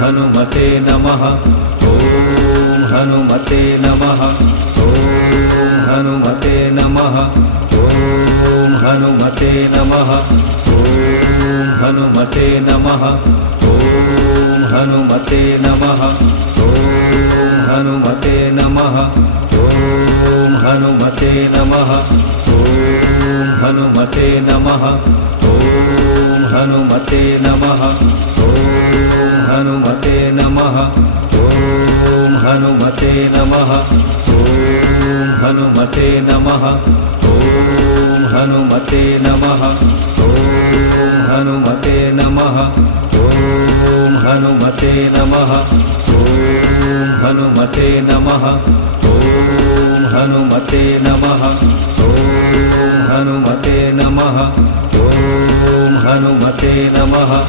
हनुमते नमः। ॐ हनुमते नमः। ॐ हनुमते नमः। ॐ हनुमते नमः। ॐ हनुमते नमः। ॐ हनुमते नमः। ॐ हनुमते नमः। ॐ हनुमते नमः। ॐ हनुमते नमः। ॐ हनुमते नमः। ॐ हनुमते नमः। ॐ हनुमते नमः। ॐ हनुमते नमः। ॐ हनुमते नमः। ॐ हनुमते नमः। ॐ हनुमते नमः। ॐ हनुमते नमः। ॐ हनुमते नमः। ॐ हनुमते नमः। ॐ हनुमते नमः।